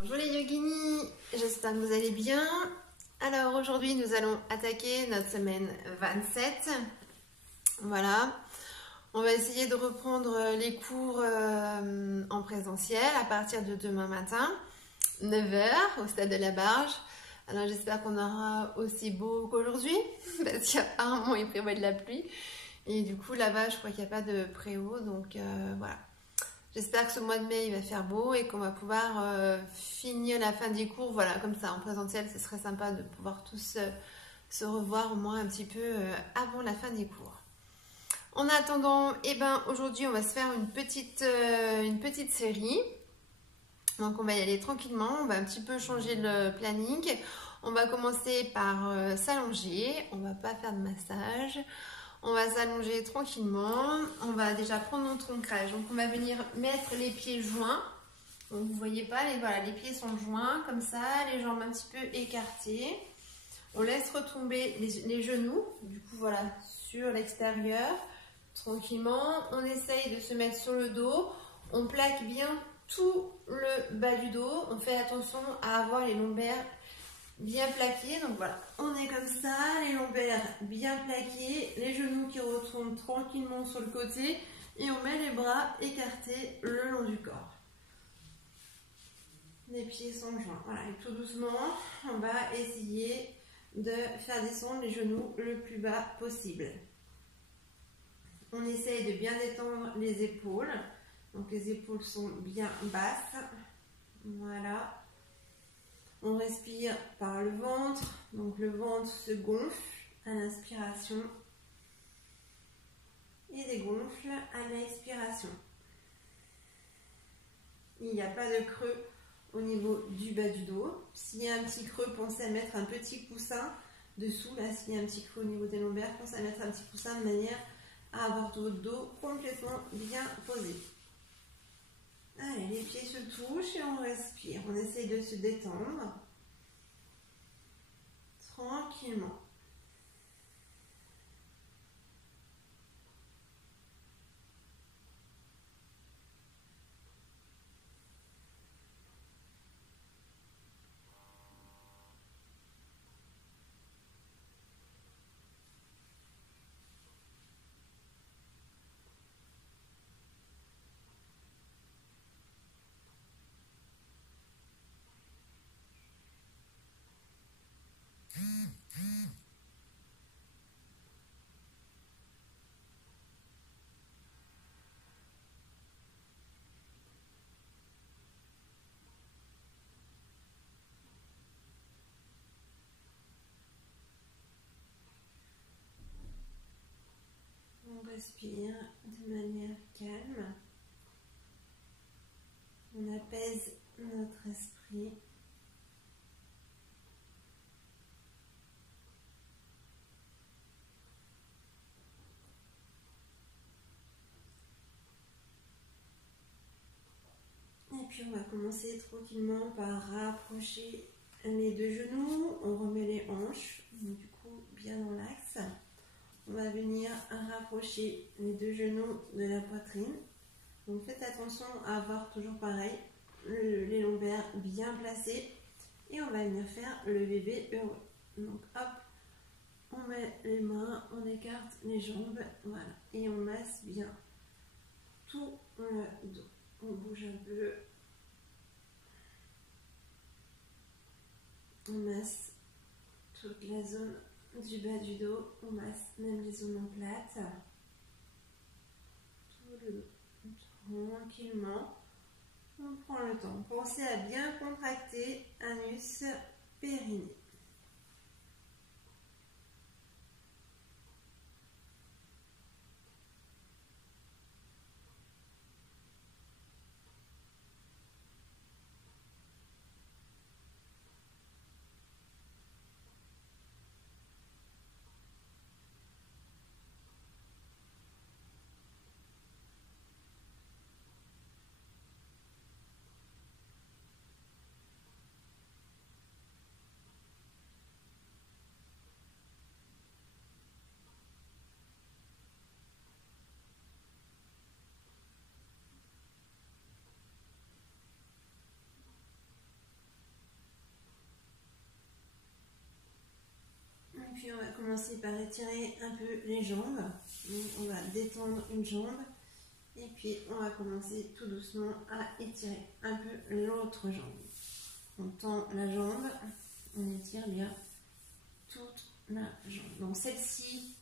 Bonjour les yoginis, j'espère que vous allez bien. Alors aujourd'hui nous allons attaquer notre semaine 27. Voilà, on va essayer de reprendre les cours en présentiel à partir de demain matin, 9 h au stade de la Barge. Alors j'espère qu'on aura aussi beau qu'aujourd'hui, parce qu'apparemment il prévoit de la pluie. Et du coup là-bas je crois qu'il n'y a pas de préau, donc voilà. J'espère que ce mois de mai, il va faire beau et qu'on va pouvoir finir la fin des cours. Voilà, comme ça, en présentiel, ce serait sympa de pouvoir tous se revoir au moins un petit peu avant la fin des cours. En attendant, aujourd'hui, on va se faire une petite série. Donc, on va y aller tranquillement. On va un petit peu changer le planning. On va commencer par s'allonger. On va pas faire de massage. On va s'allonger tranquillement. On va déjà prendre notre ancrage. Donc, on va venir mettre les pieds joints. Donc, vous ne voyez pas, les pieds sont joints comme ça, les jambes un petit peu écartées. On laisse retomber les genoux, du coup, voilà, sur l'extérieur. Tranquillement, on essaye de se mettre sur le dos. On plaque bien tout le bas du dos. On fait attention à avoir les lombaires bien plaqués, donc voilà, on est comme ça, les lombaires bien plaqués, les genoux qui retournent tranquillement sur le côté et on met les bras écartés le long du corps. Les pieds sont joints, voilà, et tout doucement, on va essayer de faire descendre les genoux le plus bas possible. On essaye de bien détendre les épaules, donc les épaules sont bien basses, voilà. On respire par le ventre, donc le ventre se gonfle à l'inspiration et dégonfle à l'expiration. Il n'y a pas de creux au niveau du bas du dos. S'il y a un petit creux, pensez à mettre un petit coussin dessous. Là, s'il y a un petit creux au niveau des lombaires, pensez à mettre un petit coussin de manière à avoir votre dos complètement bien posé. Allez, les pieds se touchent et on respire. On essaye de se détendre. Tranquillement. On respire de manière calme. On apaise notre esprit. Et puis on va commencer tranquillement par rapprocher les deux genoux. On remet les hanches, donc du coup bien dans l'axe. On va venir rapprocher les deux genoux de la poitrine. Donc faites attention à avoir toujours pareil, les lombaires bien placés. Et on va venir faire le bébé heureux. Donc hop, on met les mains, on écarte les jambes, voilà. Et on masse bien tout le dos. On bouge un peu. On masse toute la zone du bas du dos. On masse même les zones plates. Tout le dos. Tranquillement. On prend le temps. Pensez à bien contracter anus, périnée. commencer par étirer un peu les jambes. Donc, on va détendre une jambe et puis on va commencer tout doucement à étirer un peu l'autre jambe. On tend la jambe, on étire bien toute la jambe. Donc celle-ci,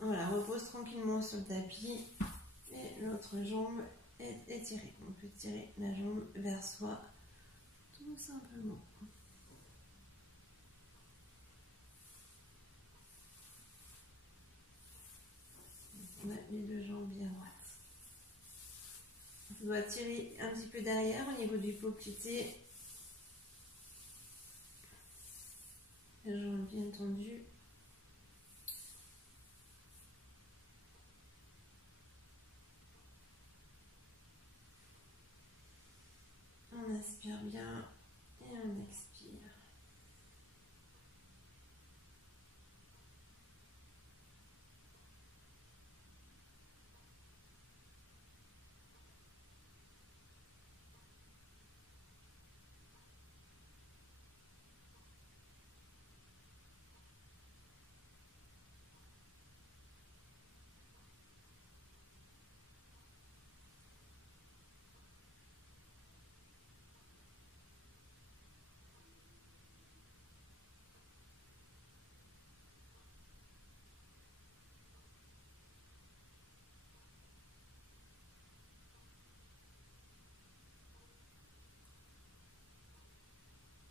voilà, repose tranquillement sur le tapis et l'autre jambe est étirée. On peut tirer la jambe vers soi tout simplement. On a les deux jambes bien droites. On doit tirer un petit peu derrière au niveau du poplité. La jambe bien tendue. On inspire bien et on expire.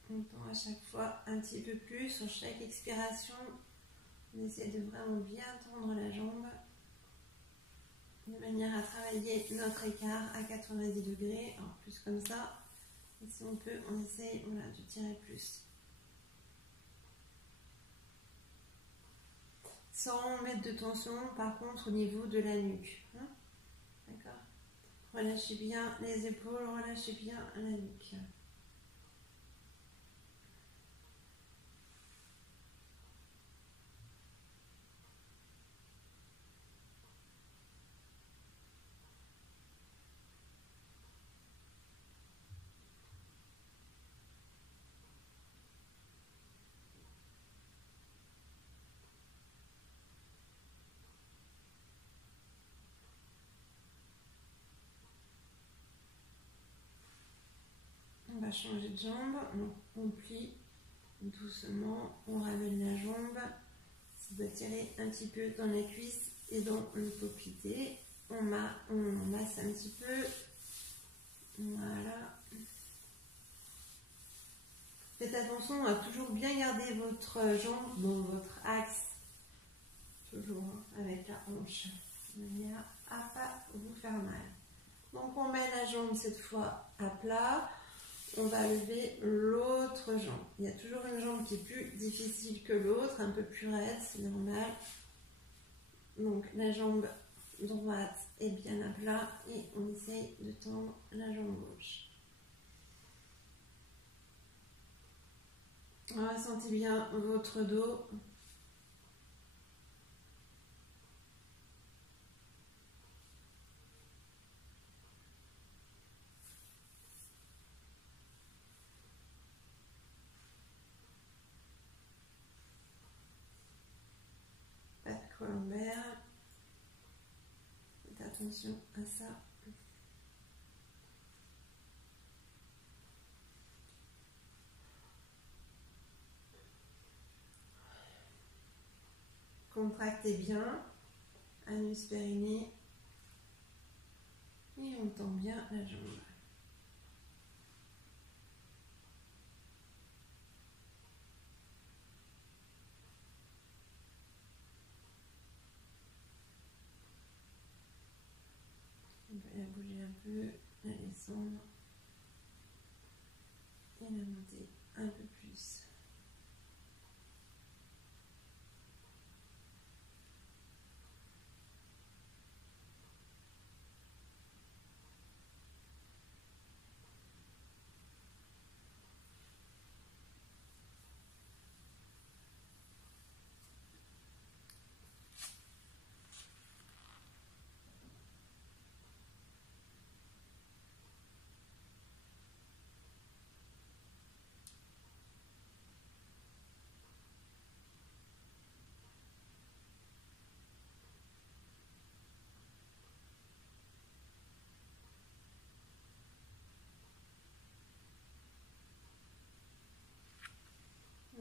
On tend à chaque fois un petit peu plus. Sur chaque expiration, on essaie de vraiment bien tendre la jambe de manière à travailler notre écart à 90 degrés, alors plus comme ça. Et si on peut, on essaye de tirer plus. Sans mettre de tension, par contre, au niveau de la nuque. Hein, d'accord? Relâchez bien les épaules, relâchez bien la nuque. On va changer de jambe, donc on plie doucement, on ramène la jambe, ça doit tirer un petit peu dans la cuisse et dans le poplité. On masse un petit peu, voilà. Faites attention à toujours bien garder votre jambe dans votre axe, toujours avec la hanche, de manière à ne pas vous faire mal. Donc on met la jambe cette fois à plat. On va lever l'autre jambe. Il y a toujours une jambe qui est plus difficile que l'autre, un peu plus raide, c'est normal. Donc la jambe droite est bien à plat et on essaye de tendre la jambe gauche. Ressentez bien votre dos. Pas de colombaire. Faites attention à ça. Contractez bien, anus périnée, et on tend bien la jambe. On peut la bouger un peu, la descendre et la monter un peu plus.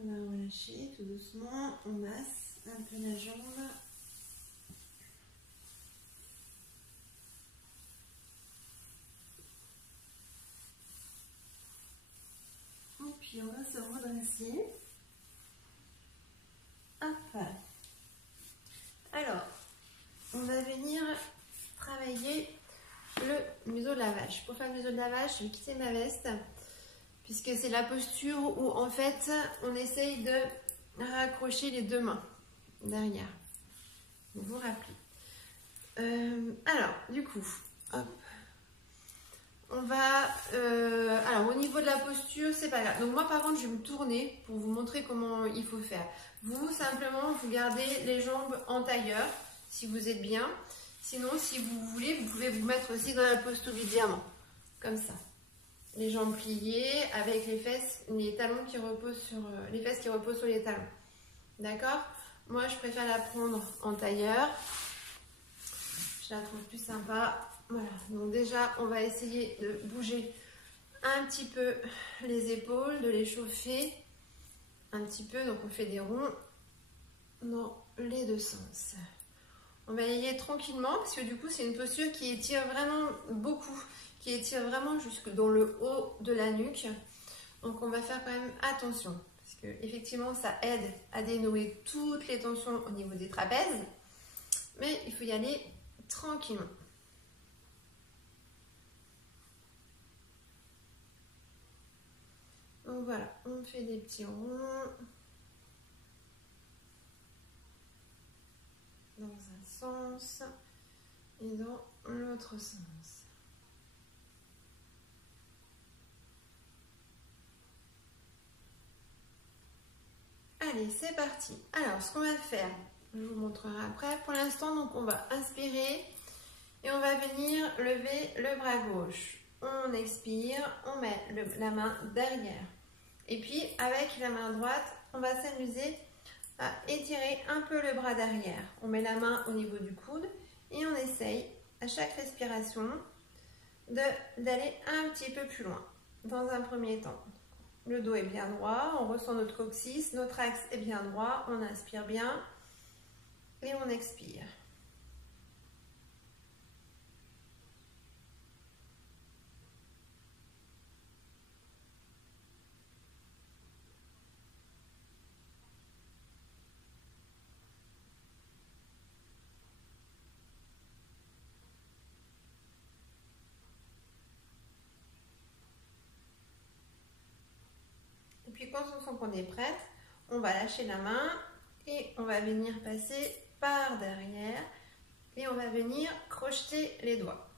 On va relâcher tout doucement, on masse un peu la jambe. Et puis on va se redresser. Hop. Alors, on va venir travailler le museau de la vache. Pour faire le museau de la vache, je vais quitter ma veste puisque c'est la posture où en fait on essaye de raccrocher les deux mains derrière. Vous vous rappelez. Alors, du coup, hop. On va... alors, au niveau de la posture, c'est pas grave. Donc moi, par contre, je vais me tourner pour vous montrer comment il faut faire. Vous, simplement, vous gardez les jambes en tailleur, si vous êtes bien. Sinon, si vous voulez, vous pouvez vous mettre aussi dans la posture du diamant. Comme ça. Les jambes pliées, avec les fesses, les talons qui reposent sur... les fesses qui reposent sur les talons. D'accord? Moi, je préfère la prendre en tailleur. Je la trouve plus sympa. Voilà, donc déjà, on va essayer de bouger un petit peu les épaules, de les chauffer un petit peu. Donc, on fait des ronds dans les deux sens. On va y aller tranquillement parce que du coup, c'est une posture qui étire vraiment beaucoup, qui étire vraiment jusque dans le haut de la nuque. Donc, on va faire quand même attention parce que effectivement, ça aide à dénouer toutes les tensions au niveau des trapèzes. Mais il faut y aller tranquillement. Donc voilà, on fait des petits ronds dans un sens et dans l'autre sens. Allez, c'est parti. Alors, ce qu'on va faire, je vous montrerai après. Pour l'instant, donc on va inspirer et on va venir lever le bras gauche. On expire, on met la main derrière. Et puis, avec la main droite, on va s'amuser à étirer un peu le bras derrière. On met la main au niveau du coude et on essaye, à chaque respiration, d'aller un petit peu plus loin. Dans un premier temps, le dos est bien droit, on ressent notre coccyx, notre axe est bien droit, on inspire bien et on expire. Et puis quand on sent qu'on est prête, on va lâcher la main et on va venir passer par derrière et on va venir crocheter les doigts.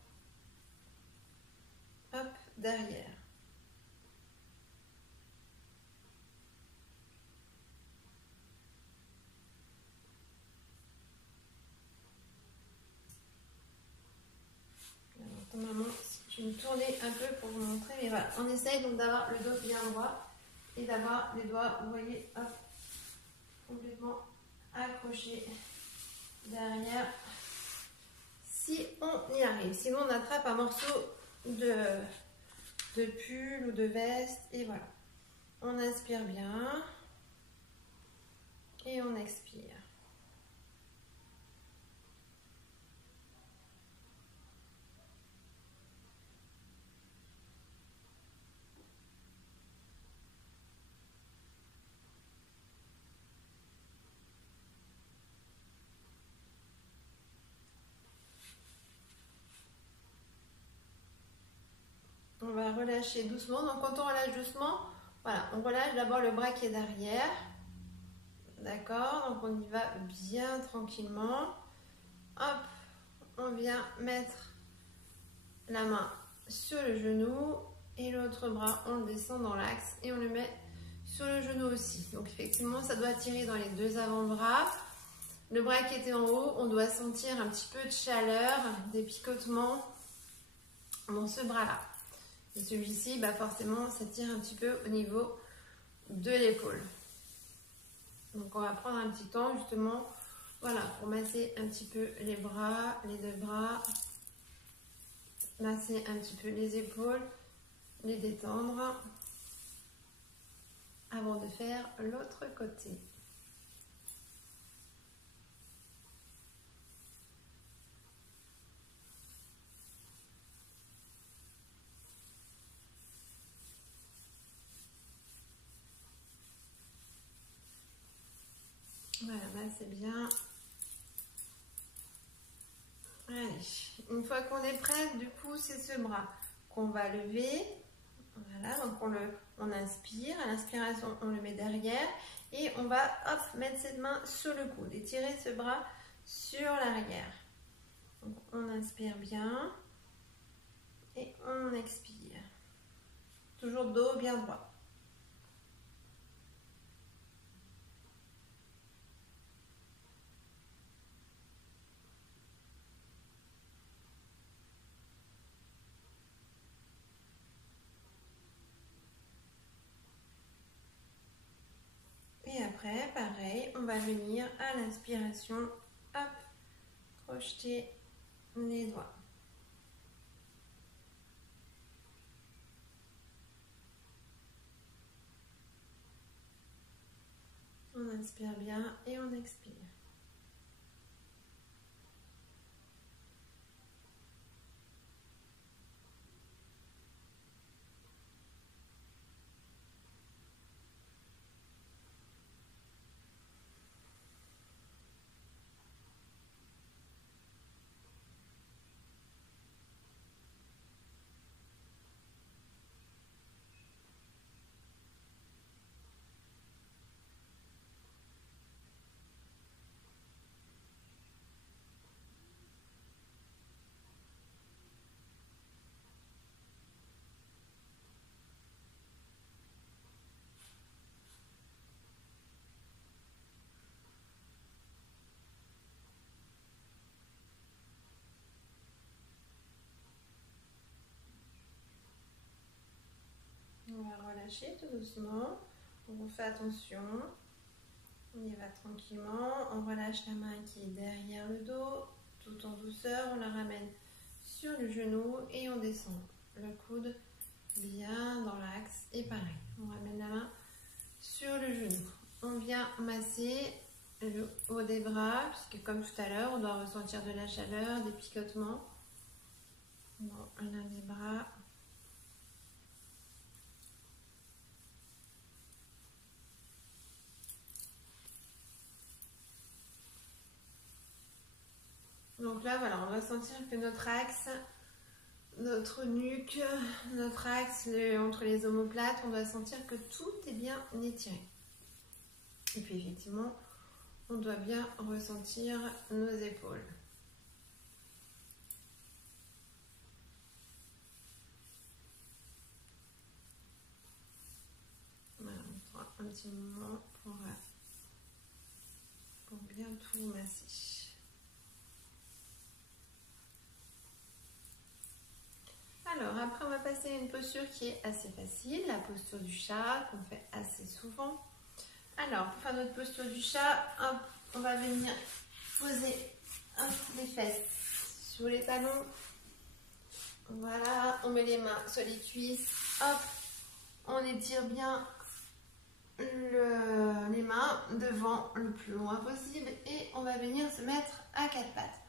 Hop, derrière. Normalement, je vais me tourner un peu pour vous montrer, mais voilà, on essaye donc d'avoir le dos bien droit et d'avoir les doigts, vous voyez, hop, complètement accrochés derrière. Si on y arrive, sinon on attrape un morceau de pull ou de veste et voilà. On inspire bien et on expire. On va relâcher doucement. Donc quand on relâche doucement, voilà, on relâche d'abord le bras qui est derrière. D'accord, donc on y va bien tranquillement. Hop, on vient mettre la main sur le genou et l'autre bras, on le descend dans l'axe et on le met sur le genou aussi. Donc effectivement, ça doit tirer dans les deux avant-bras. Le bras qui était en haut, on doit sentir un petit peu de chaleur, des picotements dans ce bras-là. Et celui-ci, bah forcément, ça tire un petit peu au niveau de l'épaule. Donc on va prendre un petit temps justement, voilà, pour masser un petit peu les bras, les deux bras, masser un petit peu les épaules, les détendre. avant de faire l'autre côté. Voilà, là c'est bien. Allez, une fois qu'on est prêt, du coup, c'est ce bras qu'on va lever. Voilà, donc on inspire. À l'inspiration, on le met derrière. Et on va, hop, mettre cette main sur le coude et tirer ce bras sur l'arrière. Donc, on inspire bien. Et on expire. Toujours dos bien droit. Et après, pareil, on va venir à l'inspiration, hop, crocheter les doigts. On inspire bien et on expire. On va relâcher tout doucement. On fait attention. On y va tranquillement. On relâche la main qui est derrière le dos. Tout en douceur, on la ramène sur le genou et on descend le coude bien dans l'axe. Et pareil, on ramène la main sur le genou. On vient masser le haut des bras, puisque comme tout à l'heure, on doit ressentir de la chaleur, des picotements dans l'un des bras. Donc là, voilà, on va sentir que notre axe, notre nuque, notre axe entre les omoplates, on doit sentir que tout est bien étiré. Et puis effectivement, on doit bien ressentir nos épaules. Voilà, on prend un petit moment pour bien tout masser. Alors, après, on va passer à une posture qui est assez facile, la posture du chat, qu'on fait assez souvent. Alors, pour faire notre posture du chat, hop, on va venir poser les fesses sur les talons. Voilà, on met les mains sur les cuisses. Hop, on étire bien les mains devant le plus loin possible et on va venir se mettre à quatre pattes.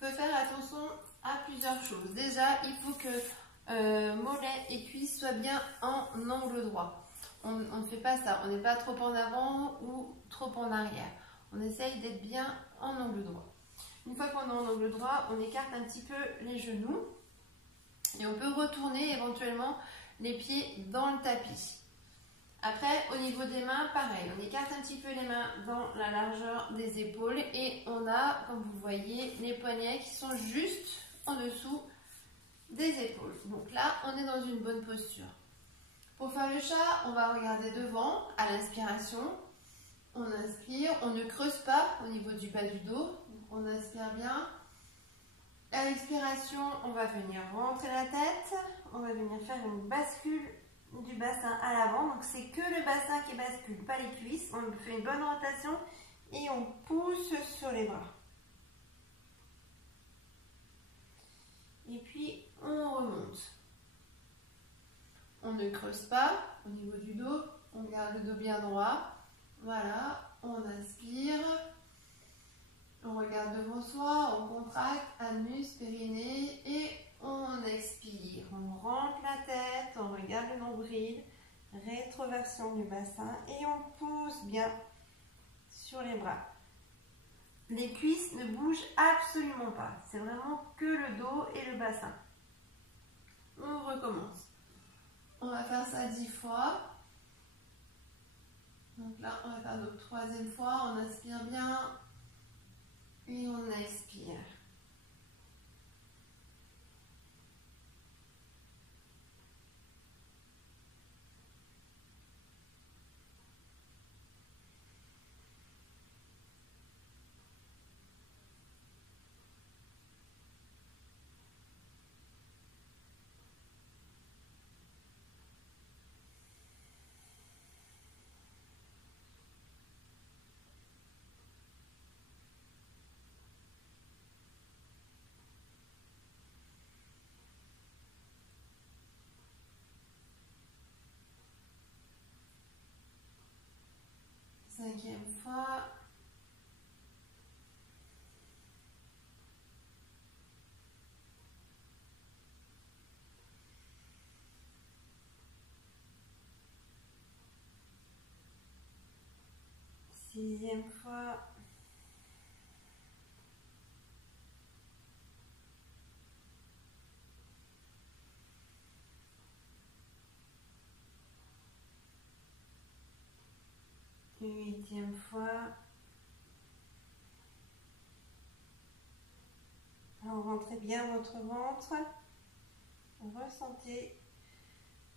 Il faut faire attention à plusieurs choses. Déjà, il faut que mollets et cuisses soient bien en angle droit. On ne fait pas ça, on n'est pas trop en avant ou trop en arrière. On essaye d'être bien en angle droit. Une fois qu'on est en angle droit, on écarte un petit peu les genoux et on peut retourner éventuellement les pieds dans le tapis. Après, au niveau des mains, pareil, on écarte un petit peu les mains dans la largeur des épaules et on a, comme vous voyez, les poignets qui sont juste en dessous des épaules. Donc là, on est dans une bonne posture. Pour faire le chat, on va regarder devant à l'inspiration. On inspire, on ne creuse pas au niveau du bas du dos. On inspire bien. À l'expiration, on va venir rentrer la tête. On va venir faire une bascule du bassin à l'avant. Donc c'est que le bassin qui bascule, pas les cuisses. On fait une bonne rotation et on pousse sur les bras. Et puis on remonte. On ne creuse pas au niveau du dos. On garde le dos bien droit. Voilà, on inspire. On regarde devant soi, on contracte anus, périnée et on expire. On rentre la tête, on regarde le nombril, rétroversion du bassin et on pousse bien sur les bras. Les cuisses ne bougent absolument pas. C'est vraiment que le dos et le bassin. On recommence. On va faire ça 10 fois. Donc là, on va faire notre 3e fois. On inspire bien et on expire. Cinquième fois. Sixième fois. Huitième fois. Alors, rentrez bien votre ventre. Ressentez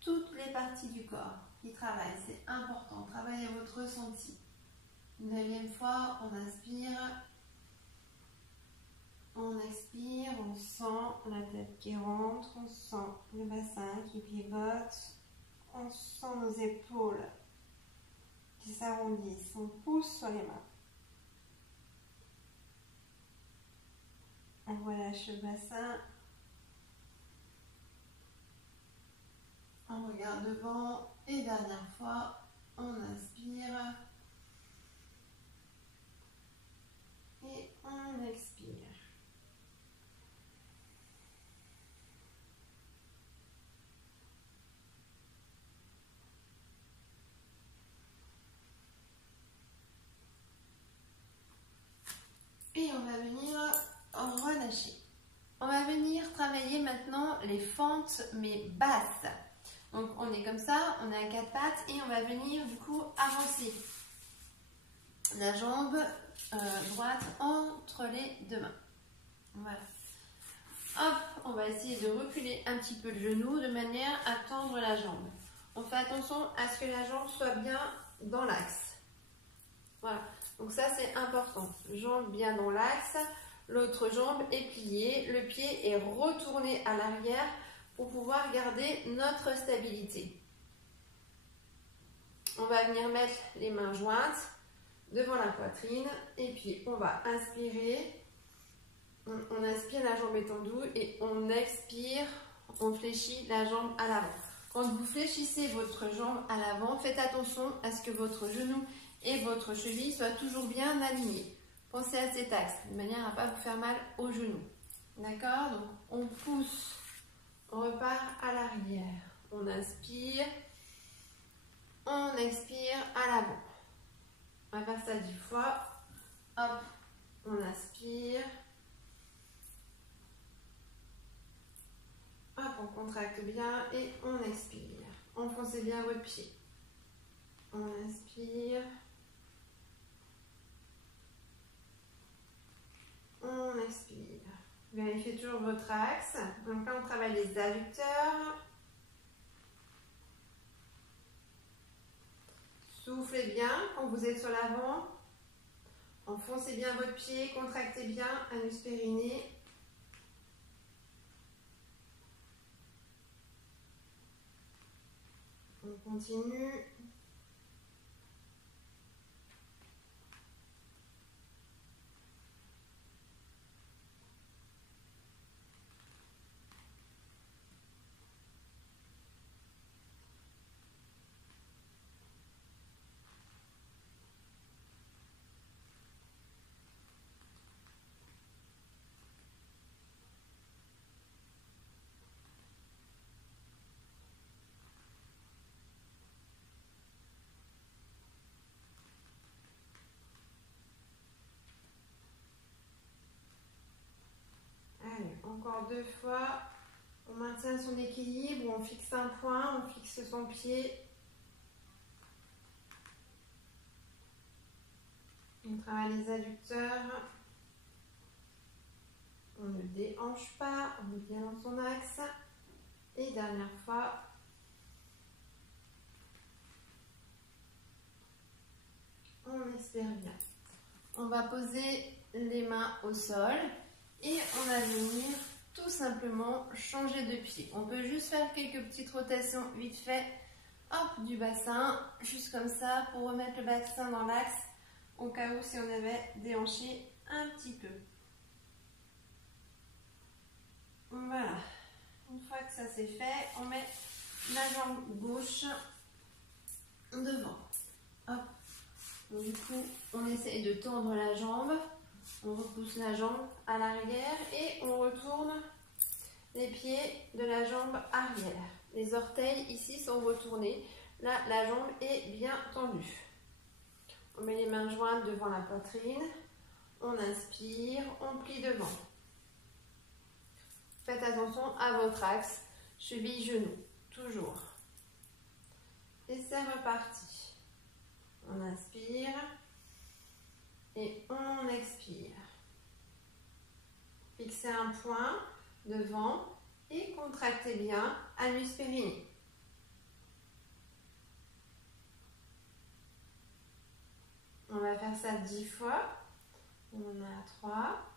toutes les parties du corps qui travaillent. C'est important. Travaillez votre ressenti. 9e fois, on inspire. On expire. On sent la tête qui rentre. On sent le bassin qui pivote. On sent nos épaules qui s'arrondissent. On pousse sur les mains. On relâche le bassin. On regarde devant. Et dernière fois, on inspire. Et on expire. Et on va venir relâcher. On va venir travailler maintenant les fentes mais basses. Donc on est comme ça, on est à 4 pattes et on va venir du coup avancer la jambe droite entre les deux mains. Voilà. Hop, on va essayer de reculer un petit peu le genou de manière à tendre la jambe. On fait attention à ce que la jambe soit bien dans l'axe. Voilà. Donc ça c'est important. Jambe bien dans l'axe. L'autre jambe est pliée. Le pied est retourné à l'arrière pour pouvoir garder notre stabilité. On va venir mettre les mains jointes devant la poitrine et puis on va inspirer. On inspire, la jambe est tendue et on expire, on fléchit la jambe à l'avant. Quand vous fléchissez votre jambe à l'avant, faites attention à ce que votre genou et votre cheville soient toujours bien alignés. Pensez à cet axe, de manière à ne pas vous faire mal au genou. D'accord? Donc on pousse, on repart à l'arrière. On inspire, on expire à l'avant. On va faire ça 10 fois. Hop, on inspire. Hop, on contracte bien et on expire. Enfoncez bien votre pied. On inspire. On expire. Vérifiez toujours votre axe. Donc là, on travaille les adducteurs. Soufflez bien quand vous êtes sur l'avant. Enfoncez bien votre pied, contractez bien anus périnée. On continue. Encore 2 fois. On maintient son équilibre, on fixe un point, on fixe son pied. On travaille les adducteurs. On ne déhanche pas, on est bien dans son axe. Et dernière fois. On expire bien. On va poser les mains au sol et on va venir tout simplement changer de pied. On peut juste faire quelques petites rotations vite fait, hop, du bassin, juste comme ça, pour remettre le bassin dans l'axe, au cas où si on avait déhanché un petit peu. Voilà. Une fois que ça c'est fait, on met la jambe gauche devant. Hop. Donc, du coup, on essaye de tendre la jambe. On repousse la jambe à l'arrière et on retourne les pieds de la jambe arrière. Les orteils ici sont retournés. Là, la jambe est bien tendue. On met les mains jointes devant la poitrine. On inspire, on plie devant. Faites attention à votre axe, cheville, genou, toujours. Et c'est reparti. On inspire et on expire. Fixez un point devant et contractez bien anus périnée. On va faire ça 10 fois. On en a 3.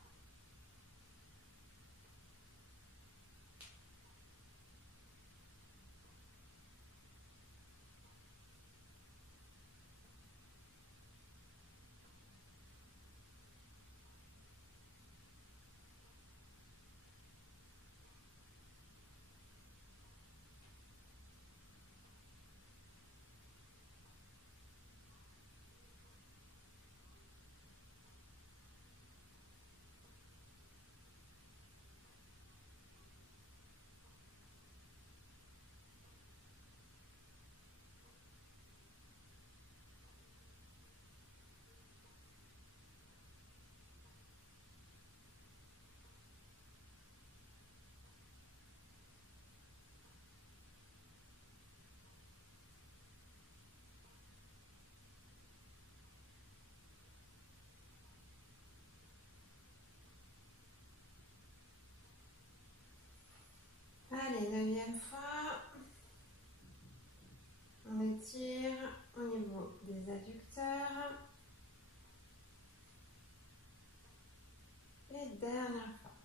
Allez, 9e fois. On étire au niveau des adducteurs. Et dernière fois.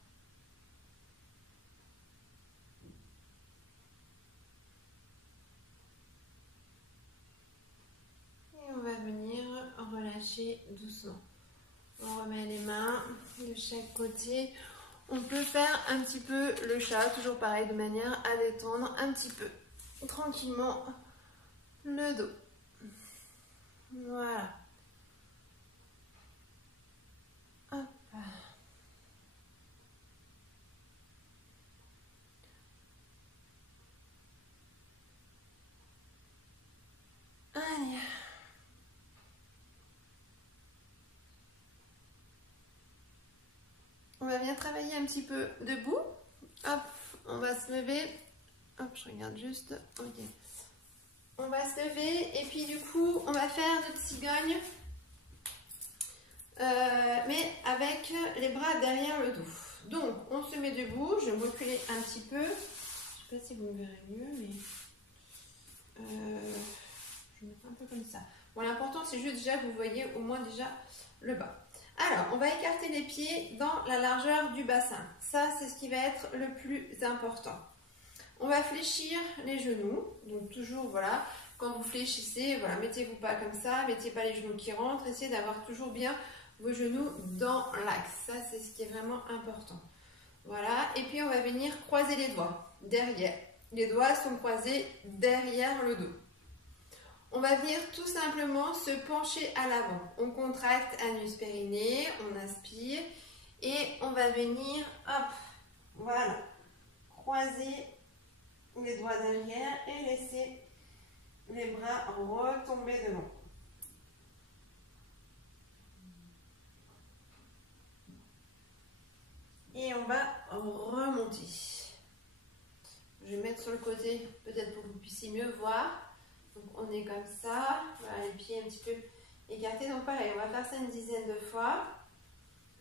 Et on va venir relâcher doucement. On remet les mains de chaque côté. On peut faire un petit peu le chat, toujours pareil, de manière à détendre un petit peu, tranquillement, le dos. Voilà. Hop. Allez. On va bien travailler un petit peu debout. Hop, on va se lever. Hop, je regarde juste. Ok. On va se lever et puis du coup, on va faire notre cigogne. Mais avec les bras derrière le dos. Donc, on se met debout. Je vais me reculer un petit peu. Je ne sais pas si vous me verrez mieux, mais je vais mettre un peu comme ça. Bon, l'important, c'est juste déjà que vous voyez au moins déjà le bas. Alors, on va écarter les pieds dans la largeur du bassin. Ça, c'est ce qui va être le plus important. On va fléchir les genoux. Donc, toujours, voilà, quand vous fléchissez, voilà, mettez-vous pas comme ça, mettez pas les genoux qui rentrent. Essayez d'avoir toujours bien vos genoux dans l'axe. Ça, c'est ce qui est vraiment important. Voilà, et puis on va venir croiser les doigts derrière. Les doigts sont croisés derrière le dos. On va venir tout simplement se pencher à l'avant. On contracte anus périnée, on inspire et on va venir, hop, voilà, croiser les doigts derrière et laisser les bras retomber devant. Et on va remonter. remonter. Je vais mettre sur le côté, peut-être pour que vous puissiez mieux voir. Donc on est comme ça, voilà, les pieds un petit peu écartés. Donc pareil, on va faire ça une dizaine de fois.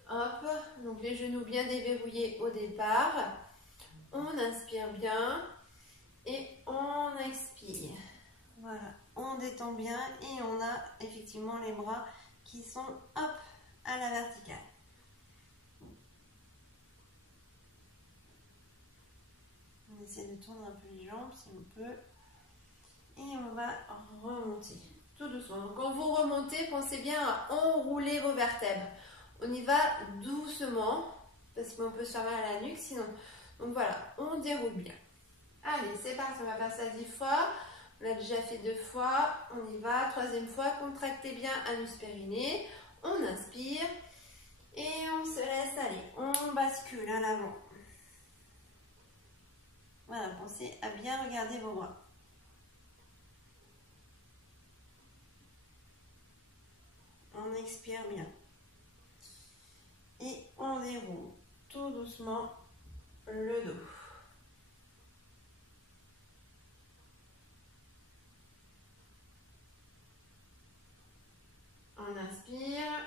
Hop, donc les genoux bien déverrouillés au départ. On inspire bien et on expire. Voilà, on détend bien et on a effectivement les bras qui sont hop à la verticale. On essaie de tourner un peu les jambes si on peut. Et on va remonter tout doucement. Donc quand vous remontez, pensez bien à enrouler vos vertèbres. On y va doucement parce qu'on peut se faire mal à la nuque sinon. Donc voilà, on déroule bien. Allez, c'est parti, on va faire ça 10 fois. On l'a déjà fait 2 fois. On y va. 3e fois, contractez bien anus périnée. On inspire et on se laisse aller. On bascule à l'avant. Voilà, pensez à bien regarder vos bras. On expire bien. Et on déroule tout doucement le dos. On inspire,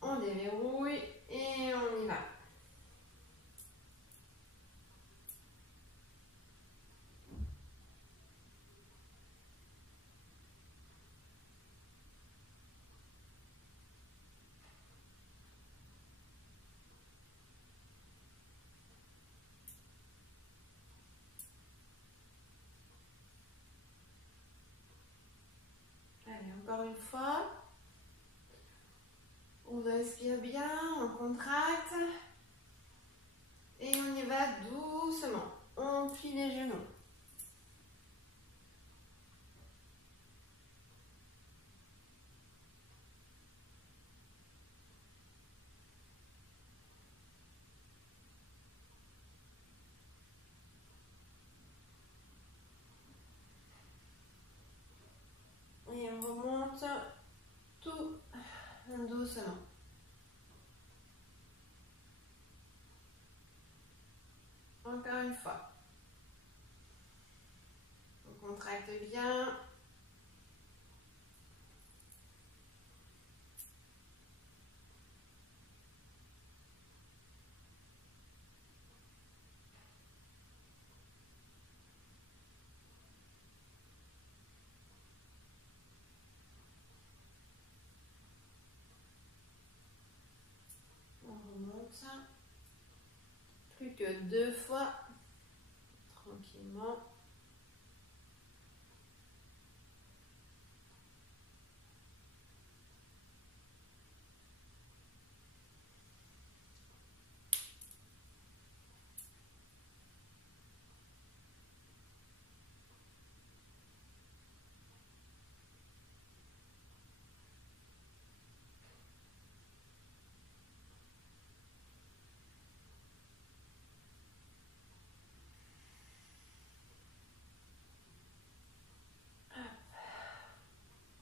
on déverrouille et on y va. Allez, encore une fois. On inspire bien, on contracte. Et on y va doucement. On plie les genoux. Et on remonte tout doucement. Encore une fois. On contracte bien. On remonte. Plus que 2 fois. Tranquillement.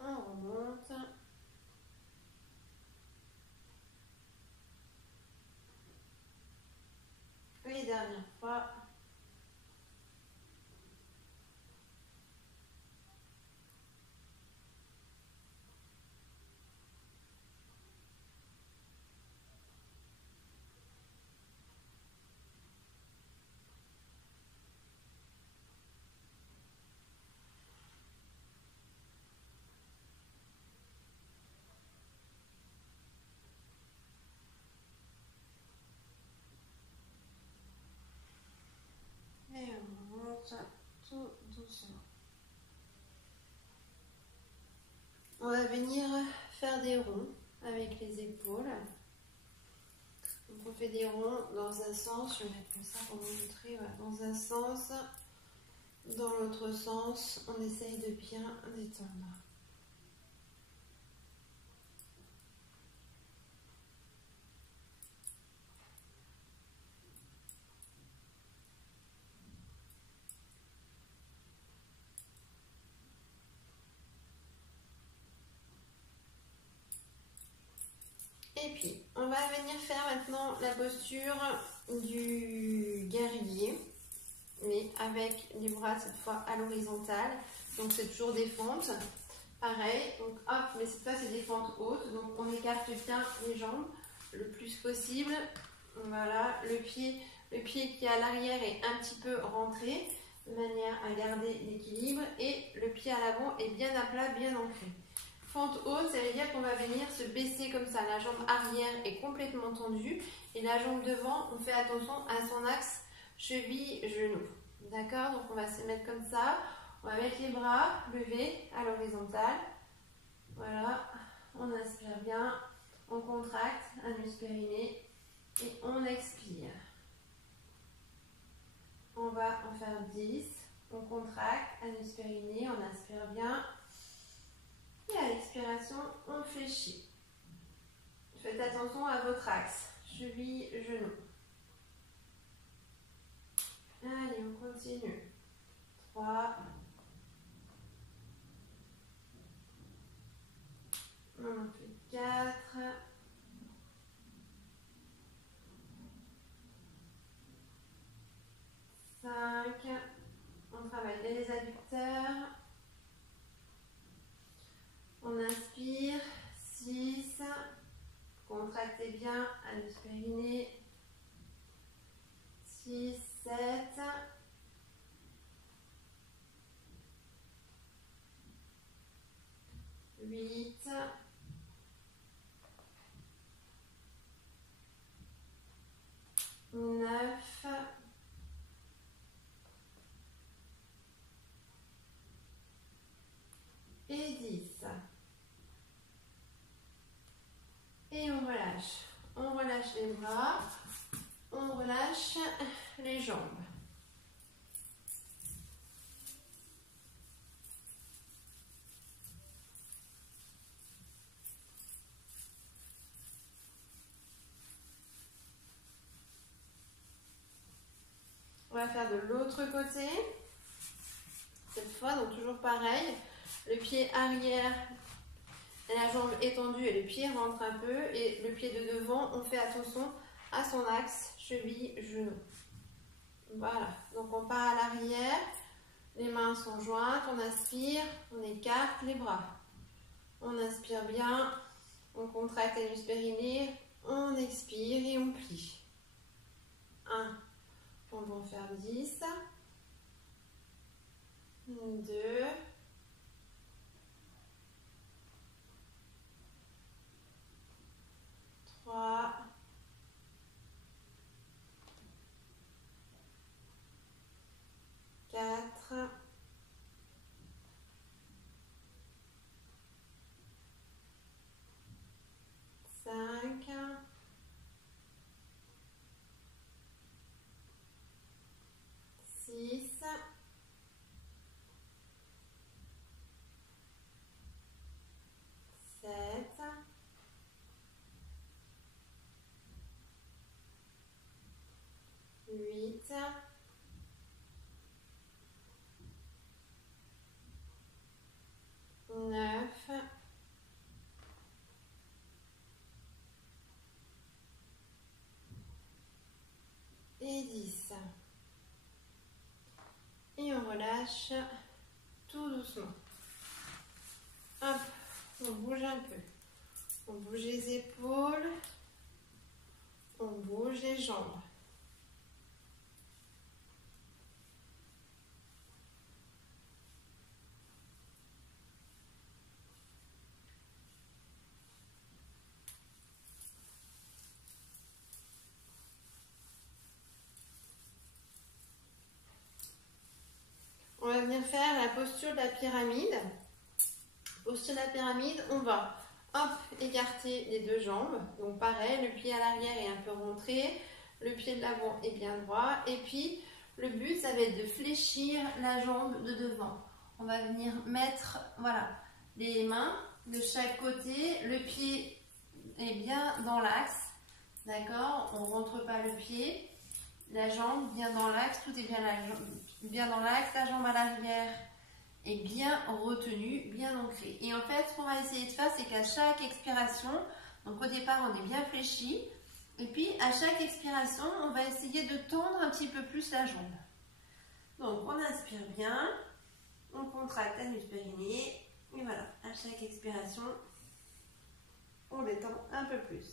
On remonte. Et dernière fois. Et on remonte tout doucement. On va venir faire des ronds avec les épaules. Donc on fait des ronds dans un sens, je vais mettre comme ça pour vous montrer, voilà, dans un sens, dans l'autre sens, on essaye de bien détendre. Et puis, on va venir faire maintenant la posture du guerrier, mais avec les bras cette fois à l'horizontale. Donc c'est toujours des fentes. Pareil, donc hop, mais cette fois c'est des fentes hautes. Donc on écarte bien les jambes le plus possible. Voilà, le pied qui est à l'arrière est un petit peu rentré, de manière à garder l'équilibre. Et le pied à l'avant est bien à plat, bien ancré. Fente haute, ça veut dire qu'on va venir se baisser comme ça. La jambe arrière est complètement tendue. Et la jambe devant, on fait attention à son axe cheville-genou. D'accord? Donc on va se mettre comme ça. On va mettre les bras levés à l'horizontale. Voilà. On inspire bien. On contracte, anus périnée. Et on expire. On va en faire 10. On contracte, anus périnée. On inspire bien. Et à l'expiration, on fléchit. Faites attention à votre axe. Cheville-genou. Allez, on continue. 3. On en fait 4. 5. On travaille les adducteurs. On inspire. 6. Contractez bien, anus périnée. 6, 7. 8. 9. Et 10. Et on relâche. On relâche les bras. On relâche les jambes. On va faire de l'autre côté. Cette fois, donc toujours pareil. Le pied arrière et la jambe étendue et le pied rentre un peu. Et le pied de devant, on fait attention à son axe cheville-genou. Voilà. Donc on part à l'arrière. Les mains sont jointes. On inspire. On écarte les bras. On inspire bien. On contracte l'anus périnée. On expire et on plie. 1. On va en faire 10. 2. 3. 4. 5. 6. 7. 8. 9. Et 10. Et on relâche tout doucement. Hop, on bouge un peu. On bouge les épaules. On bouge les jambes. On va venir faire la posture de la pyramide. Posture de la pyramide, on va hop, écarter les deux jambes. Donc pareil, le pied à l'arrière est un peu rentré, le pied de l'avant est bien droit. Et puis le but, ça va être de fléchir la jambe de devant. On va venir mettre, voilà, les mains de chaque côté. Le pied est bien dans l'axe, d'accord? On ne rentre pas le pied. La jambe bien dans l'axe, tout est bien dans l'axe. La jambe à l'arrière est bien retenue, bien ancrée. Et en fait, ce qu'on va essayer de faire, c'est qu'à chaque expiration, Donc au départ, on est bien fléchi. Et puis à chaque expiration, on va essayer de tendre un petit peu plus la jambe. Donc on inspire bien, on contracte l'anus périnée. Et voilà, à chaque expiration, on détend un peu plus.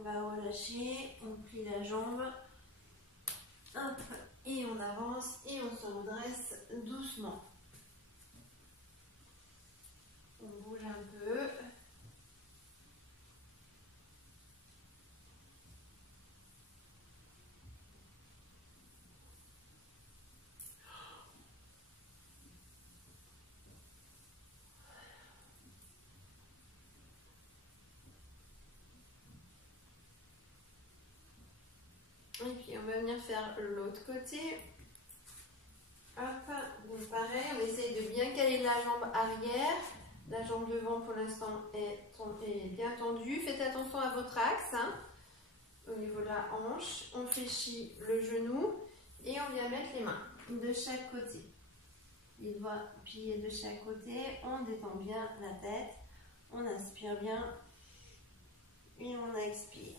On va relâcher, on plie la jambe, hop, et on avance et on se redresse doucement. On bouge un peu. Et puis on va venir faire l'autre côté. Hop, donc pareil, on essaye de bien caler la jambe arrière. La jambe devant pour l'instant est bien tendue. Faites attention à votre axe, hein, au niveau de la hanche. On fléchit le genou et on vient mettre les mains de chaque côté. Les doigts pliés de chaque côté. On détend bien la tête. On inspire bien et on expire.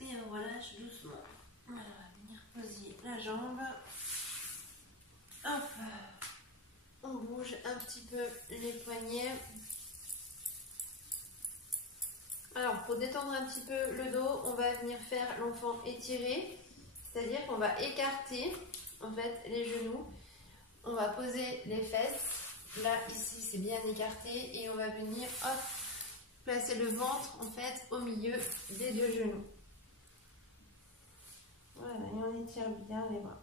Et on relâche doucement. Voilà, on va venir poser la jambe. Hop. On bouge un petit peu les poignets. Alors, pour détendre un petit peu le dos, on va venir faire l'enfant étiré. C'est-à-dire qu'on va écarter en fait les genoux. On va poser les fesses. Là, ici, c'est bien écarté. Et on va venir, hop, placer le ventre en fait au milieu des deux genoux. Voilà, et on étire bien les bras.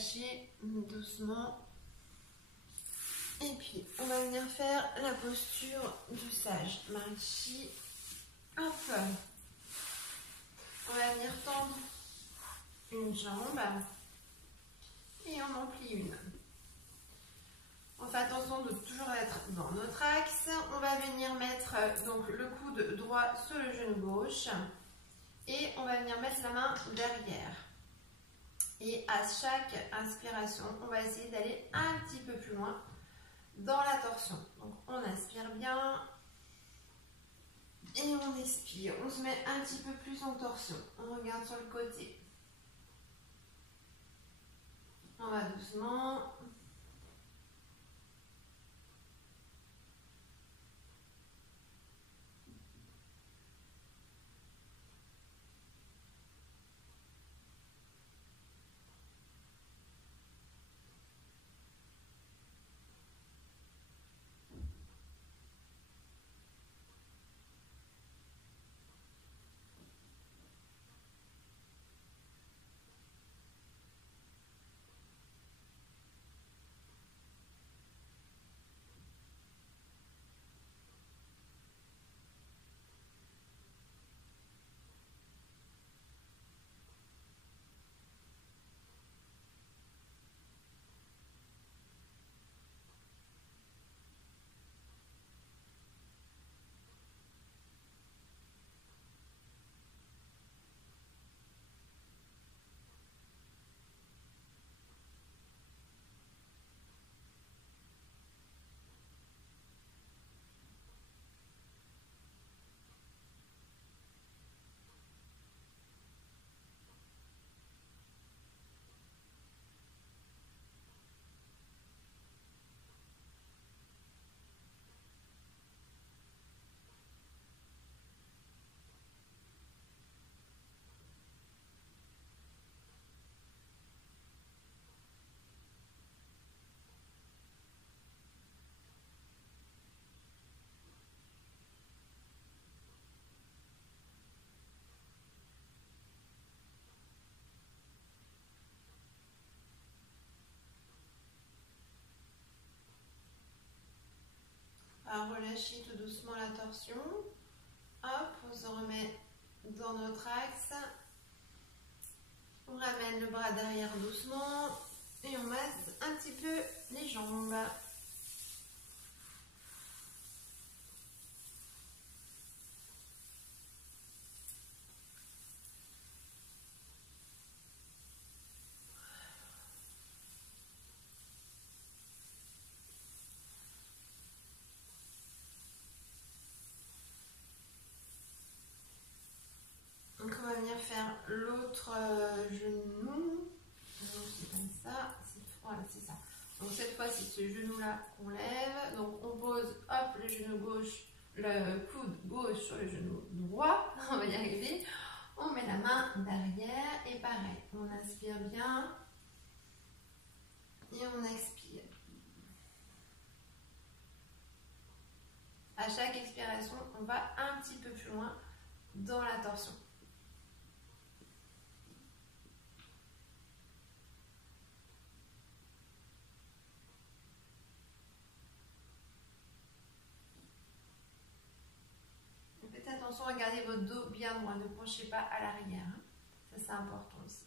relâcher doucement. Et puis, on va venir faire la posture du sage. Marichi. Hop. On va venir tendre une jambe. Et on en plie une. On fait attention de toujours être dans notre axe. On va venir mettre donc le coude droit sur le genou gauche. Et on va venir mettre la main derrière. Et à chaque inspiration, on va essayer d'aller un petit peu plus loin dans la torsion. Donc on inspire bien et on expire. On se met un petit peu plus en torsion. On regarde sur le côté. On va doucement. À relâcher tout doucement la torsion. Hop, on se remet dans notre axe. On ramène le bras derrière doucement et on masse un petit peu les jambes. Donc on va venir faire l'autre genou. C'est comme ça, voilà, c'est ça. Donc cette fois c'est ce genou là qu'on lève. Donc on pose hop le genou gauche, le coude gauche sur le genou droit. On va y arriver. On met la main derrière et pareil, on inspire bien et on expire. À chaque expiration, on va un petit peu plus loin dans la torsion. Faites attention à garder votre dos bien droit, ne penchez pas à l'arrière. Hein. Ça c'est important aussi.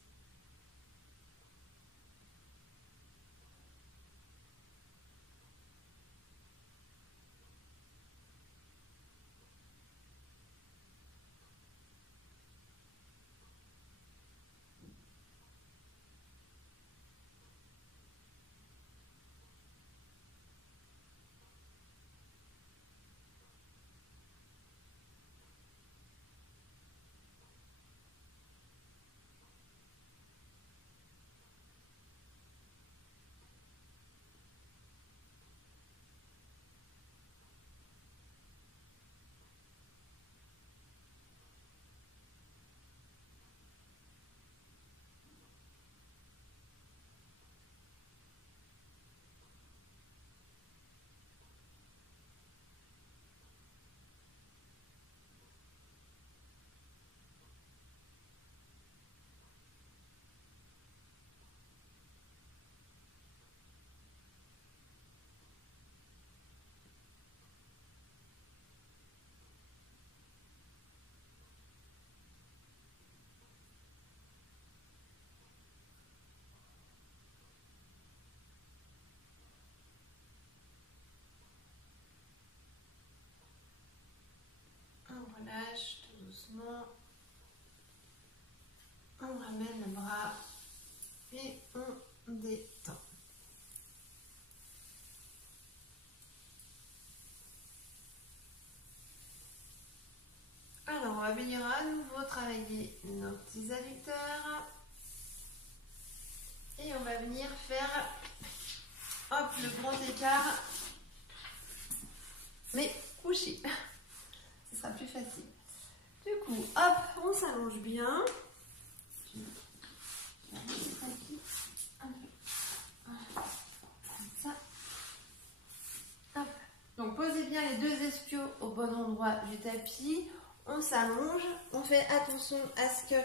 bras et on détend. Alors, on va venir à nouveau travailler nos petits adducteurs. Et on va venir faire, hop, le grand écart, mais couché. Ce sera plus facile. Du coup, hop, on s'allonge bien. Comme ça. Hop. Donc, posez bien les deux ischios au bon endroit du tapis. On s'allonge. On fait attention à ce que,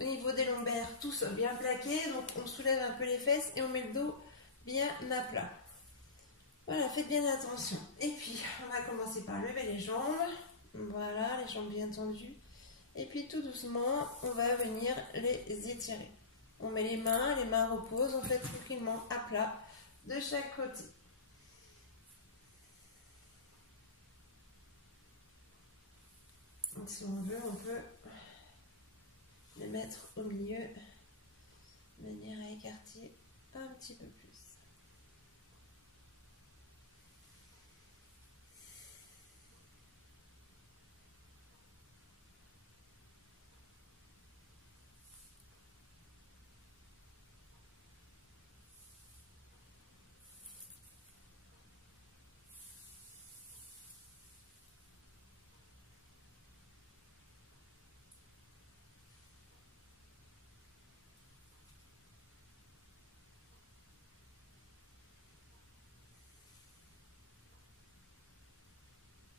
au niveau des lombaires, tout soit bien plaqué. Donc, on soulève un peu les fesses et on met le dos bien à plat. Voilà, faites bien attention. Et puis, on va commencer par lever les jambes. Voilà, les jambes bien tendues. Et puis, tout doucement, on va venir les étirer. On met les mains reposent, on fait tranquillement à plat de chaque côté. Donc, si on veut, on peut les mettre au milieu, de manière à écarter un petit peu plus.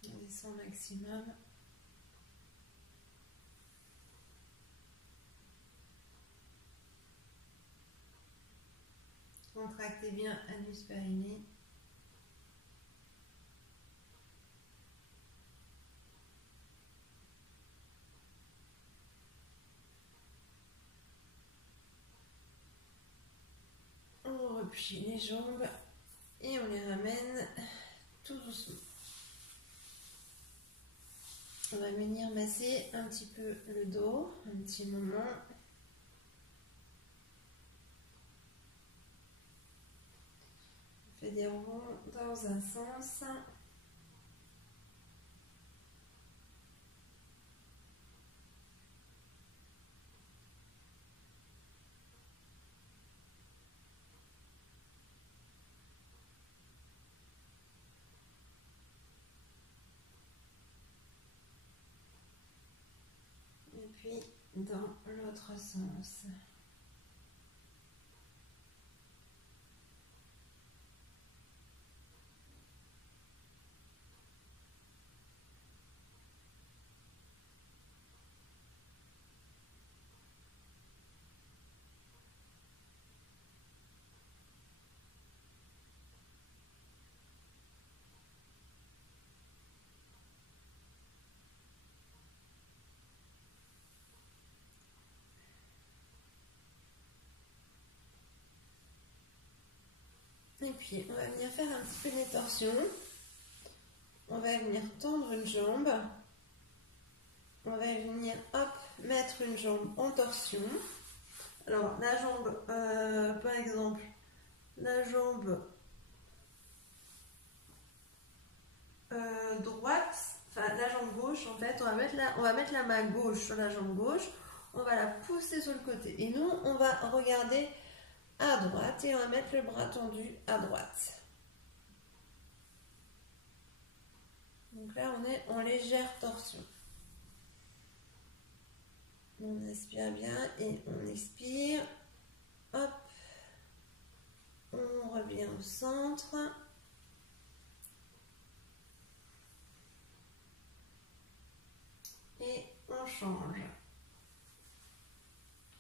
On descend au maximum. Contractez bien anus périnée. On replie les jambes et on les ramène tout doucement. On va venir masser un petit peu le dos, un petit moment. On fait des ronds dans un sens. Et puis dans l'autre sens. Et puis, on va venir faire un petit peu des torsions. On va venir tendre une jambe. On va venir, hop, mettre une jambe en torsion. Alors, la jambe, par exemple, la jambe droite, enfin la jambe gauche, en fait, on va mettre la main gauche sur la jambe gauche. On va la pousser sur le côté. Et nous, on va regarder à droite et on va mettre le bras tendu à droite. Donc là, on est en légère torsion. On inspire bien et on expire. Hop. On revient au centre. Et on change.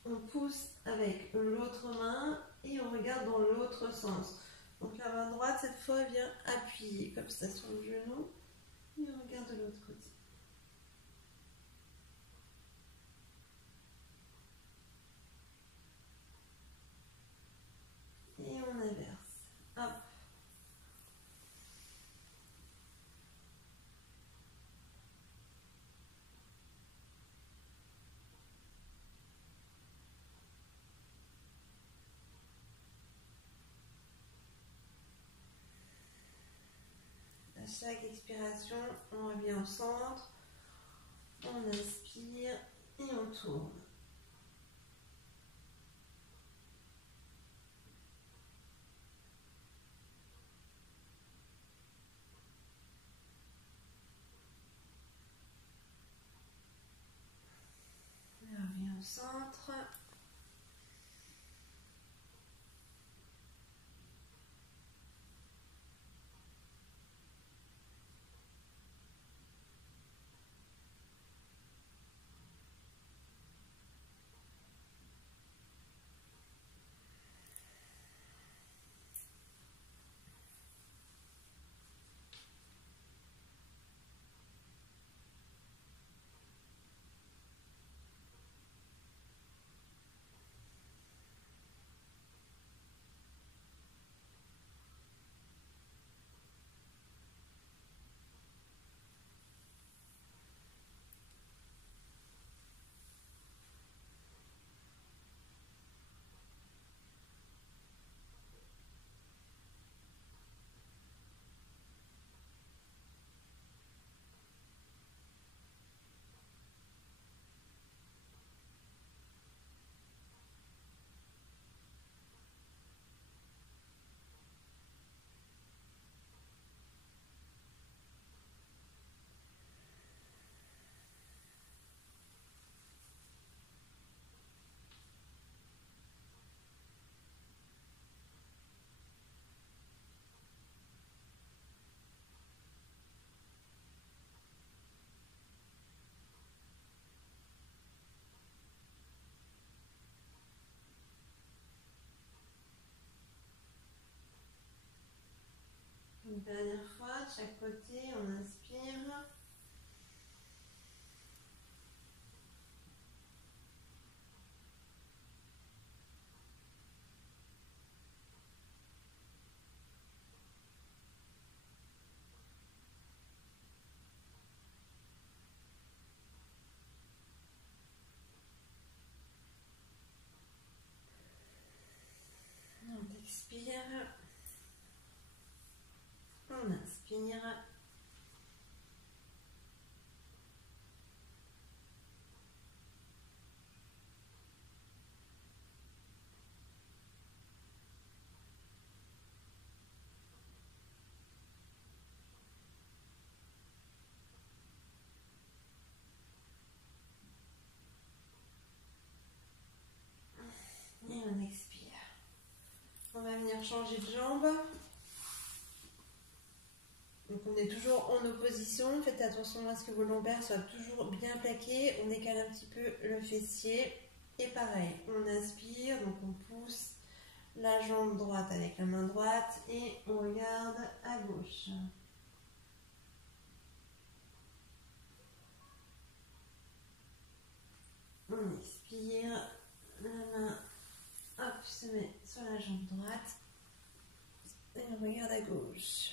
On pousse avec l'autre main et on regarde dans l'autre sens. Donc la main droite, cette fois, vient appuyer comme ça sur le genou et on regarde de l'autre côté. Et on inverse. Hop. chaque expiration, on revient au centre, on inspire et on tourne. On revient au centre. Une dernière fois, de chaque côté, on inspire. On expire. On inspire. Et on expire. On va venir changer de jambe. Donc on est toujours en opposition. Faites attention à ce que vos lombaires soient toujours bien plaqués. On décale un petit peu le fessier. Et pareil, on inspire, donc on pousse la jambe droite avec la main droite et on regarde à gauche. On expire, la main hop, se met sur la jambe droite et on regarde à gauche.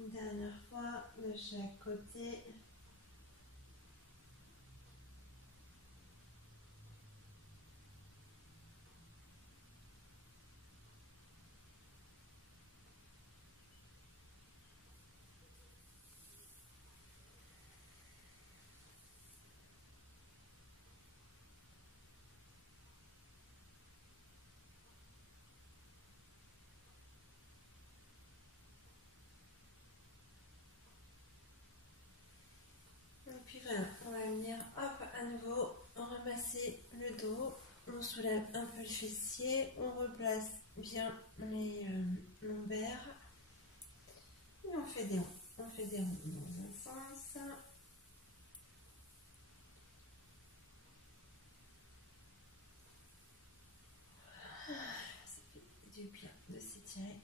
Une dernière fois de chaque côté. On soulève un peu le fessier, on replace bien les lombaires et on fait des ronds. On fait des ronds dans un sens. Ça fait du bien de s'étirer.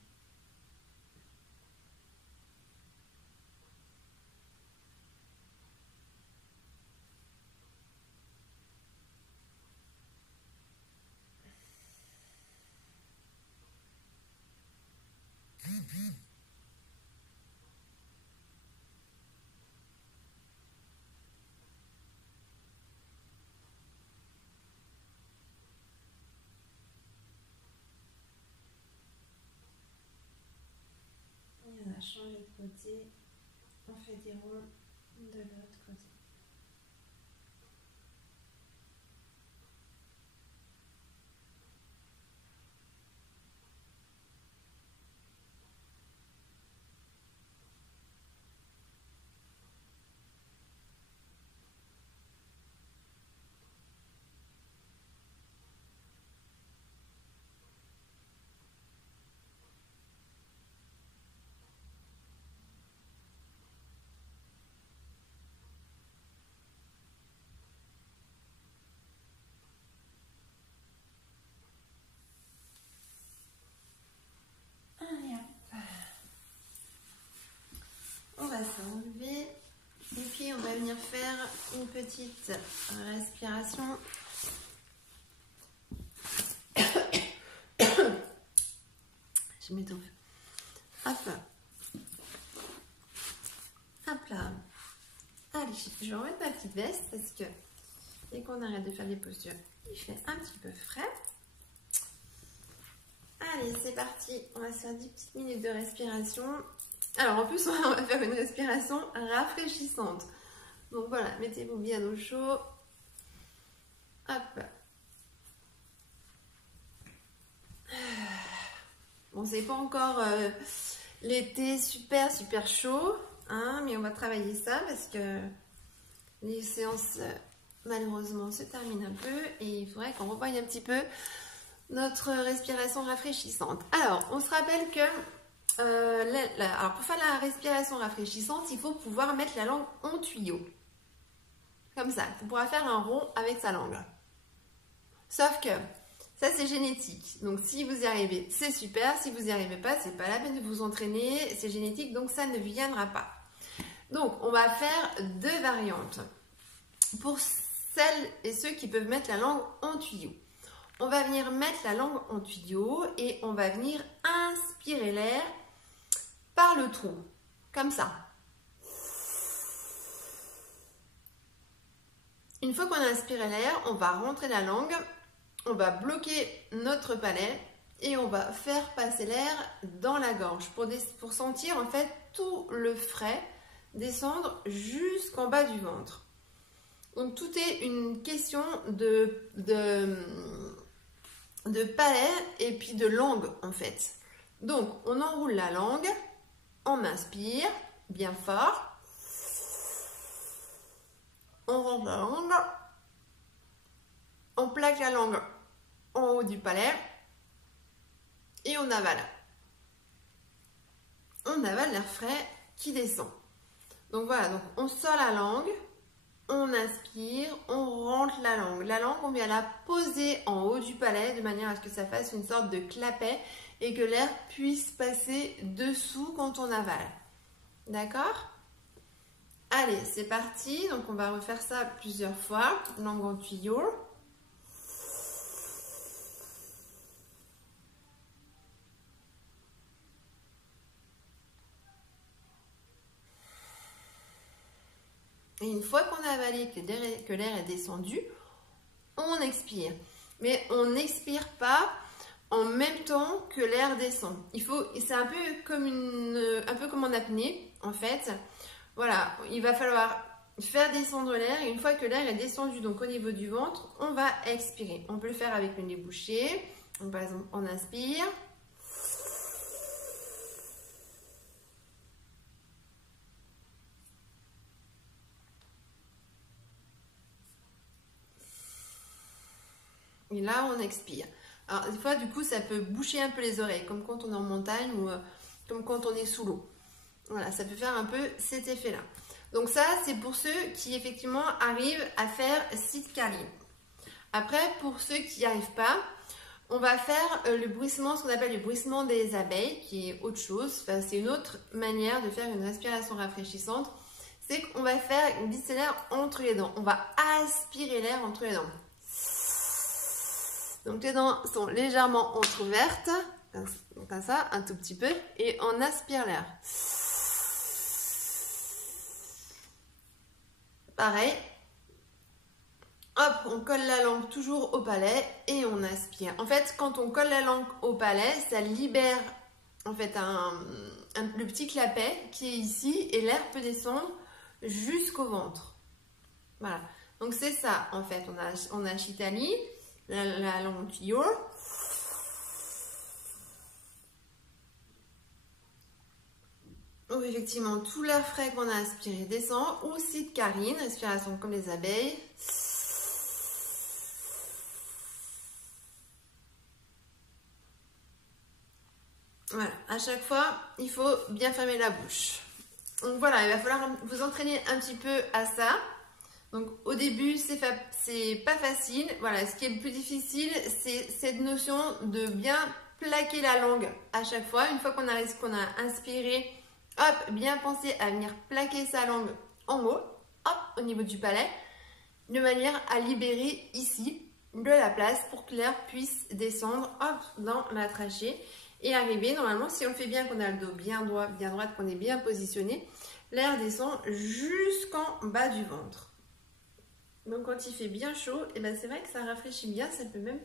On a changé de côté, on fait des ronds de l'autre côté. Allez, hop. On va s'enlever et puis on va venir faire une petite respiration. Je m'étouffe. Hop. Hop là. Allez, je vais remettre ma petite veste parce que dès qu'on arrête de faire des postures, il fait un petit peu frais. Allez, c'est parti. On va se faire 10 petites minutes de respiration. Alors, en plus, on va faire une respiration rafraîchissante. Donc voilà, mettez-vous bien au chaud. Hop. Bon, c'est pas encore l'été super chaud, hein, mais on va travailler ça parce que les séances malheureusement se terminent un peu et il faudrait qu'on revoie un petit peu notre respiration rafraîchissante. Alors, on se rappelle que alors pour faire la respiration rafraîchissante, il faut pouvoir mettre la langue en tuyau. Comme ça, on pourra faire un rond avec sa langue. Sauf que ça, c'est génétique. Donc, si vous y arrivez, c'est super. Si vous n'y arrivez pas, c'est pas la peine de vous entraîner. C'est génétique, donc ça ne viendra pas. Donc, on va faire 2 variantes. Pour celles et ceux qui peuvent mettre la langue en tuyau. On va venir mettre la langue en tuyau et on va venir inspirer l'air par le trou. Comme ça. Une fois qu'on a inspiré l'air, on va rentrer la langue. On va bloquer notre palais et on va faire passer l'air dans la gorge pour sentir en fait tout le frais descendre jusqu'en bas du ventre. Donc tout est une question de palais et puis de langue en fait. Donc on enroule la langue, on inspire bien fort, on rentre la langue, on plaque la langue en haut du palais et on avale. On avale l'air frais qui descend. Donc voilà, donc on sort la langue, on inspire, on rentre la langue. La langue, on vient la poser en haut du palais de manière à ce que ça fasse une sorte de clapet et que l'air puisse passer dessous quand on avale. D'accord ? Allez, c'est parti. Donc on va refaire ça plusieurs fois. Langue en tuyau. Et une fois qu'on a avalé, que l'air est descendu, on expire. Mais on n'expire pas en même temps que l'air descend. C'est un peu comme en apnée, en fait. Voilà, il va falloir faire descendre l'air. Et une fois que l'air est descendu, donc au niveau du ventre, on va expirer. On peut le faire avec le nez bouché. Donc, par exemple, on inspire. Et là, on expire. Alors, des fois, du coup, ça peut boucher un peu les oreilles, comme quand on est en montagne ou comme quand on est sous l'eau. Voilà, ça peut faire un peu cet effet-là. Donc ça, c'est pour ceux qui, effectivement, arrivent à faire Sitkarin. Après, pour ceux qui n'y arrivent pas, on va faire le bruissement, ce qu'on appelle le bruissement des abeilles, qui est autre chose. Enfin, c'est une autre manière de faire une respiration rafraîchissante. C'est qu'on va faire une glisser l'air entre les dents. On va aspirer l'air entre les dents. Donc les dents sont légèrement entrouvertes, comme ça, un tout petit peu, et on aspire l'air. Pareil. Hop, on colle la langue toujours au palais et on aspire. En fait, quand on colle la langue au palais, ça libère en fait le petit clapet qui est ici et l'air peut descendre jusqu'au ventre. Voilà. Donc c'est ça en fait. On a Chitali, la langue tuyau. Donc effectivement, tout l'air frais qu'on a aspiré descend. Ou Sitkarin, respiration comme les abeilles. Voilà, à chaque fois, il faut bien fermer la bouche. Donc voilà, il va falloir vous entraîner un petit peu à ça. Donc au début, c'est pas facile. Voilà, ce qui est le plus difficile, c'est cette notion de bien plaquer la langue à chaque fois. Une fois qu'on a inspiré, hop, bien penser à venir plaquer sa langue en haut, hop, au niveau du palais, de manière à libérer ici de la place pour que l'air puisse descendre, hop, dans la trachée. Et arriver, normalement, si on le fait bien, qu'on a le dos bien droit, qu'on est bien positionné, l'air descend jusqu'en bas du ventre. Donc quand il fait bien chaud, et ben c'est vrai que ça rafraîchit bien, ça peut même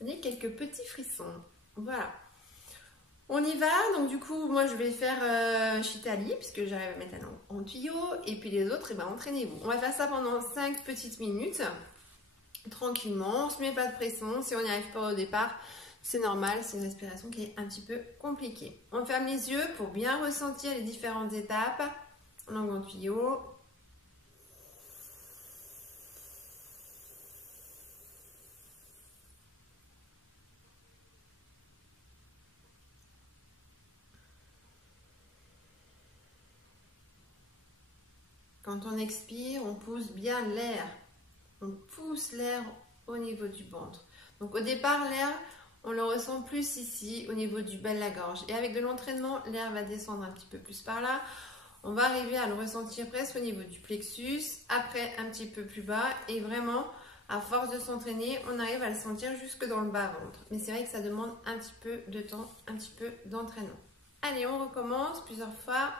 donner quelques petits frissons. Voilà. On y va, donc du coup, moi je vais faire Chitali, puisque j'arrive à mettre la langue en tuyau, et puis les autres, et ben entraînez-vous. On va faire ça pendant 5 petites minutes, tranquillement, on ne se met pas de pression, si on n'y arrive pas au départ, c'est normal, c'est une respiration qui est un petit peu compliquée. On ferme les yeux pour bien ressentir les différentes étapes. Langue en tuyau. Quand on expire, on pousse bien l'air. On pousse l'air au niveau du ventre. Donc au départ, l'air, on le ressent plus ici, au niveau du bas de la gorge. Et avec de l'entraînement, l'air va descendre un petit peu plus par là. On va arriver à le ressentir presque au niveau du plexus, après un petit peu plus bas. Et vraiment, à force de s'entraîner, on arrive à le sentir jusque dans le bas-ventre. Mais c'est vrai que ça demande un petit peu de temps, un petit peu d'entraînement. Allez, on recommence plusieurs fois.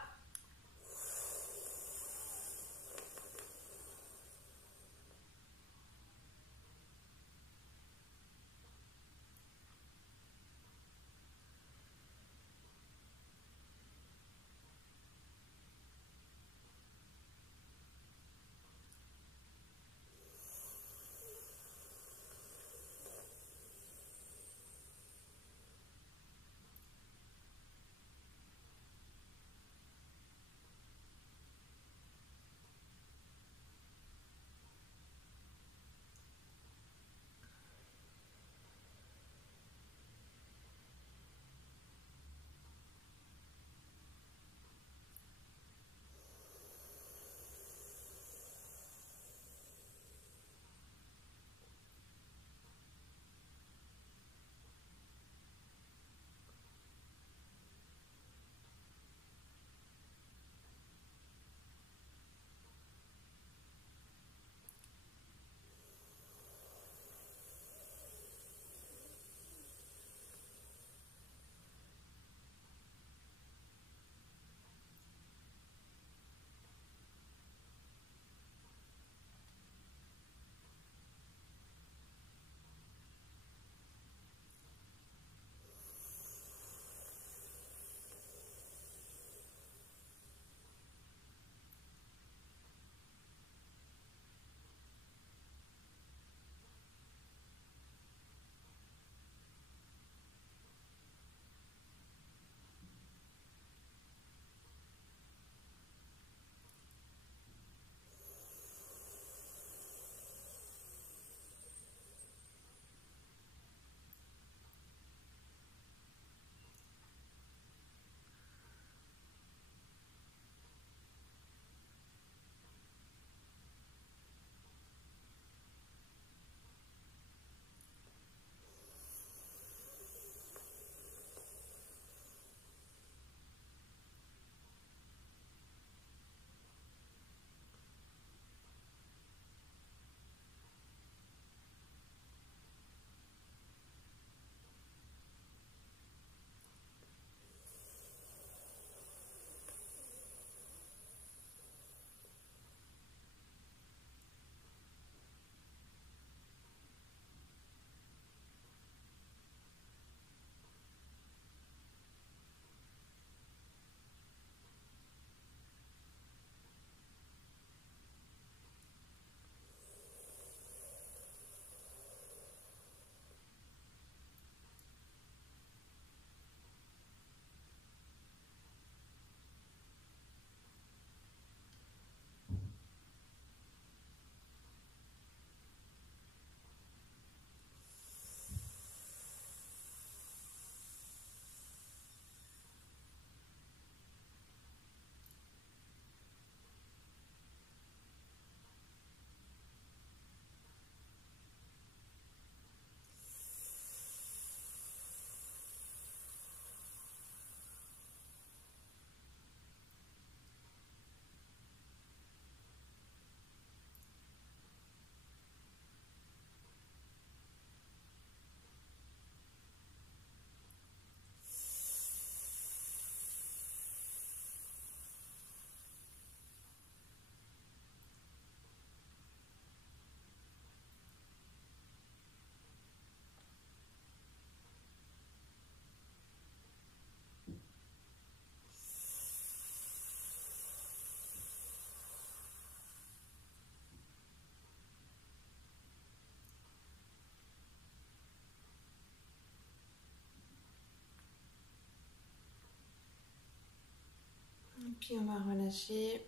Puis on va relâcher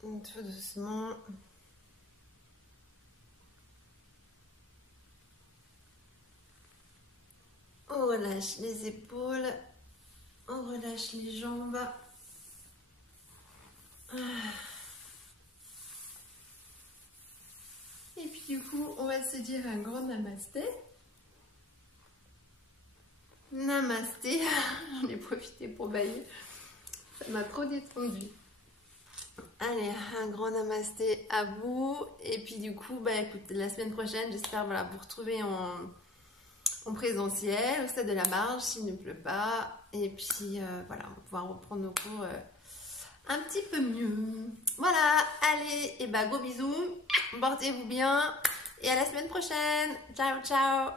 tout doucement. On relâche les épaules, on relâche les jambes. Et puis du coup, on va se dire un grand namasté. Namasté, j'en ai profité pour bailler. Ça m'a trop détendu. Allez, un grand namasté à vous. Et puis du coup, bah écoute, la semaine prochaine, j'espère voilà, vous retrouver en présentiel, au stade de la marche, s'il ne pleut pas. Et puis voilà, on va pouvoir reprendre nos cours un petit peu mieux. Voilà, allez, et bah gros bisous, portez-vous bien. Et à la semaine prochaine. Ciao, ciao.